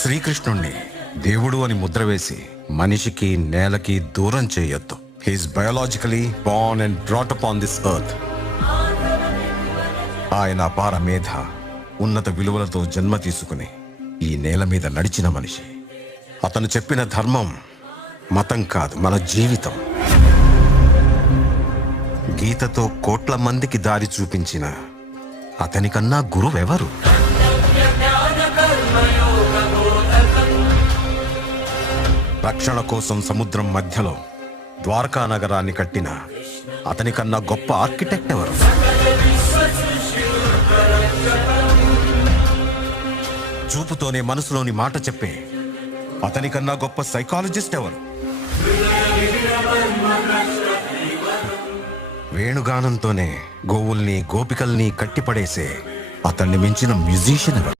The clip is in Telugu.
శ్రీకృష్ణుణ్ణి దేవుడు అని ముద్ర వేసి మనిషికి నేలకి దూరం చేయొద్దు. He's biologically born and brought up on this earth. ఆయన అపార మేధ, ఉన్నత విలువలతో జన్మ తీసుకుని ఈ నేల మీద నడిచిన మనిషి. అతను చెప్పిన ధర్మం మతం కాదు, మన జీవితం. గీతతో కోట్ల మందికి దారి చూపించిన అతనికన్నా గురువెవరు? రక్షణ కోసం సముద్రం మధ్యలో ద్వారకా నగరాన్ని కట్టిన అతనికన్నా గొప్ప ఆర్కిటెక్ట్ ఎవరు? చూపుతోనే మనసులోని మాట చెప్పే అతనికన్నా గొప్ప సైకాలజిస్ట్ ఎవరు? వేణుగానంతోనే గోవుల్ని గోపికల్ని కట్టిపడేసే అతన్ని మించిన మ్యూజిషియన్ ఎవరు?